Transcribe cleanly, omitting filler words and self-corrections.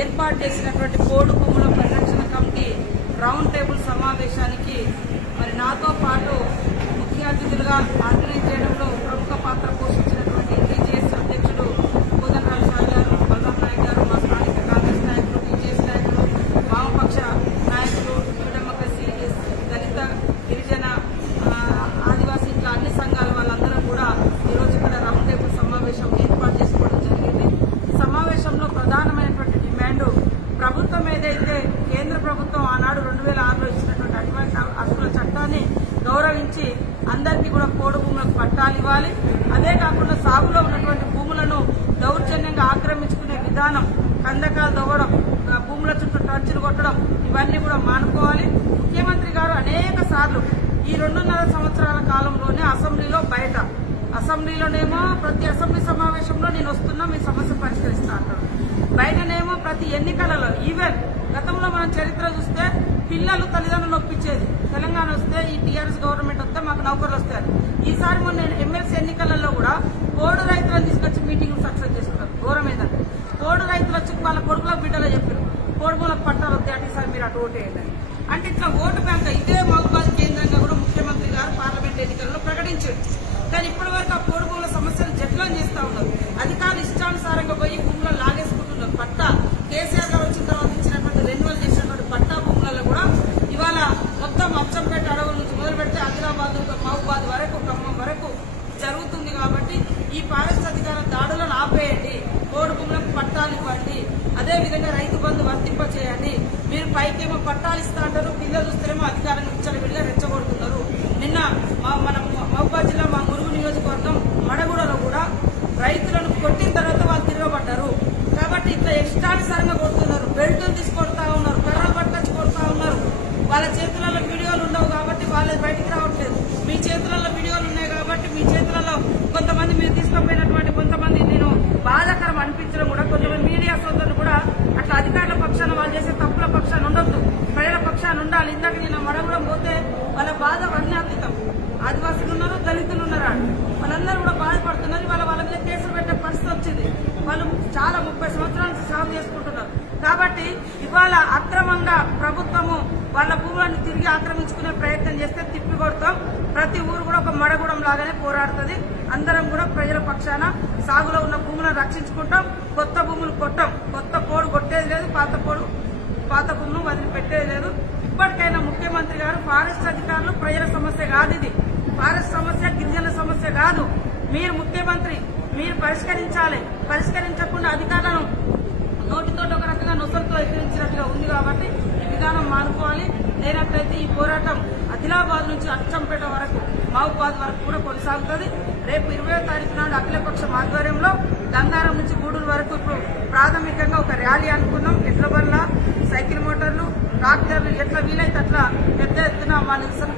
ఏర్పాటు చేసినటువంటి పోడు భూముల పరిరక్షణ కమిటీ రౌండ్ టేబుల్ సమావేశానికి మరి నాతో పాటు ముఖ్య అతిథులుగా ఆర్గనైజ్ చేయడంలో ప్రముఖ పాత్ర పోషించినటువంటి టీజేఎస్ అధ్యక్షుడు కోదండరాం సార్ గారు, బలరాం నాయక్ గారు, మా స్థానిక కాంగ్రెస్ నాయకులు, టీజేఎస్ నాయకులు, వామపక్ష నాయకులు, న్యూ డెమోక్రసీ, దళిత, గిరిజన, ఆదివాసీ ఇట్లా అన్ని సంఘాల వాళ్ళందరూ కూడా ఈరోజు ఇక్కడ రౌండ్ టేబుల్ సమావేశం ఏర్పాటు చేసుకోవడం జరిగింది. సమావేశంలో ప్రధానమైనటువంటి డిమాండ్ ప్రభుత్వం ఏదైతే కేంద్ర ప్రభుత్వం ఆనాడు 2006లో ఇచ్చినటువంటి అటువంటి హక్కుల చట్టాన్ని గౌరవించి అందరికీ కూడా పోడు భూములకు పట్టాలు ఇవ్వాలి. అదే కాకుండా సాగులో ఉన్నటువంటి భూములను దౌర్జన్యంగా ఆక్రమించుకునే విధానం, కందకాలు తవ్వడం, భూముల చుట్టూ టర్చులు కొట్టడం ఇవన్నీ కూడా మానుకోవాలి. ముఖ్యమంత్రి గారు అనేక సార్లు ఈ 2.5 సంవత్సరాల కాలంలోనే అసెంబ్లీలో బయట, అసెంబ్లీలోనేమో ప్రతి అసెంబ్లీ సమావేశంలో నేను వస్తున్నా మీ సమస్య పరిష్కరిస్తా అంటారు. బయటనేమో ప్రతి ఎన్నికలలో, ఈవెన్ గతంలో మనం చరిత్ర చూస్తే పిల్లలు తల్లిదండ్రులు ఒప్పించేది, తెలంగాణ వస్తే ఈ టీఆర్ఎస్ గవర్నమెంట్ వస్తే మాకు నౌకర్లు వస్తాయి. ఈసారి మొన్న ఎమ్మెల్సీ ఎన్నికలలో కూడా పోడు రైతులను తీసుకొచ్చి మీటింగ్ సక్సెస్ చేస్తున్నారు. ఘోరం ఏంటంటే పోడు రైతులు వచ్చి వాళ్ళ కొడుకుల బిడ్డలో చెప్పారు పోడు భూములకు పట్టాలు వస్తాయి అంటే ఈసారి మీరు అటు ఓటు వేయండి. అంటే ఇట్లా ఓటు బ్యాంక్ ఇదే మహబూబాద్ కేంద్రంగా కూడా ముఖ్యమంత్రి గారు పార్లమెంట్ ఎన్నికల్లో ప్రకటించారు. కానీ ఇప్పటి వరకు ఆ పోడు భూముల సమస్యను జట్లం చేస్తా ఉన్నారు. అధికారులు ఇష్టానుసారంగా పోయి భూములను లాగేసుకుంటున్నారు. పట్టా కేసీఆర్ గారు వచ్చిన తర్వాత ఇచ్చినటువంటి రెన్యువల్ చేసినటువంటి పట్టా భూములలో కూడా ఇవాళ మొత్తం అచ్చంపేట అడవుల నుంచి మొదలు పెడితే ఆదిలాబాద్, మహబూబాద్ వరకు, ఖమ్మం వరకు జరుగుతుంది. కాబట్టి ఈ ఫారెస్ట్ అధికారుల దాడులను ఆపేయండి, పోడు భూములకు పట్టాలు ఇవ్వండి, అదేవిధంగా రైతు బంధు వర్తింపచేయండి. మీరు పైకేమో పట్టాలు ఇస్తా అంటారు, పిల్లలు చూస్తేనేమో అధికారులను విచ్చలవిడిగా రెచ్చగొడుతున్నారు. నిన్న మన మహబూబాద్ జిల్లా మా మురుగు నియోజకవర్గం మడగూడలో కూడా రైతులను కొట్టిన తర్వాత వాళ్ళు తిరగబడ్డారు. కాబట్టి ఇట్లా ఇష్టానుసారంగా కొడుతున్నారు, బెల్టులు తీసి కొడతా ఉన్నారు, కర్రలు పట్టుకొచ్చి కొడతా ఉన్నారు. వాళ్ళ చేతులలో వీడియోలు ఉండవు కాబట్టి వాళ్ళే బయటికి రావట్లేదు. మీ చేతులలో వీడియోలు ఉన్నాయి కాబట్టి మీ చేతులలో కొంతమంది మీరు తీసుకుపోయినటువంటి కొంతమంది నేను బాధాకరం అనిపించడం కూడా కొంతమంది మీడియా సోదరులు కూడా అట్లా అధికారుల పక్షాన వాళ్ళు చేసే తప్పుల పక్షాన ఉండొద్దు, ప్రజల పక్షాన ఉండాలి. ఇందాక నేను మరగడం పోతే వాళ్ళ బాధ వర్ణాతీతం. ఆదివాసులు ఉన్నారు, దళితులు ఉన్నారు, వాళ్ళందరూ కూడా బాధపడుతున్నారు. వాళ్ళ మీద కేసులు పెట్టే పరిస్థితి వచ్చింది. వాళ్ళు చాలా 30 సంవత్సరాల నుంచి సాగు చేసుకుంటున్నారు. కాబట్టి ఇవాళ అక్రమంగా ప్రభుత్వము వాళ్ళ భూములను తిరిగి ఆక్రమించుకునే ప్రయత్నం చేస్తే తిప్పి కొడతాం. ప్రతి ఊరు కూడా ఒక మడగూడెం లాగానే పోరాడుతుంది. అందరం కూడా ప్రజల పక్షాన సాగులో ఉన్న భూములను రక్షించుకుంటాం. కొత్త భూములు కొట్టాం, కొత్త పోడు కొట్టేది లేదు, పాత భూములు వదిలిపెట్టేది లేదు. ఇప్పటికైనా ముఖ్యమంత్రి గారు ఫారెస్ట్ అధికారులు ప్రజల సమస్య కాదు, ఇది ఫారెస్ట్ సమస్య, గిరిజనుల సమస్య కాదు. మీరు ముఖ్యమంత్రి, మీరు పరిష్కరించాలి. పరిష్కరించకుండా అధికారులను నోటితో ఒక రకంగా నొసలుతో ఎక్కిరించినట్టుగా ఉంది. కాబట్టి ఈ విధానం మానుకోవాలి. లేనట్లయితే ఈ పోరాటం ఆదిలాబాద్ నుంచి అచ్చంపేట వరకు, మహబూబాద్ వరకు కూడా కొనసాగుతుంది. రేపు 20వ తారీఖు నాడు అఖిలపక్షం ఆధ్వర్యంలో గంగారం నుంచి గూడూరు వరకు ఇప్పుడు ప్రాథమికంగా ఒక ర్యాలీ అనుకున్నాం. ఎడ్ల బండ్ల, సైకిల్ మోటార్లు, ట్రాక్టర్లు ఎట్లా వీలైతే అట్లా పెద్ద ఎత్తున మా నిరసన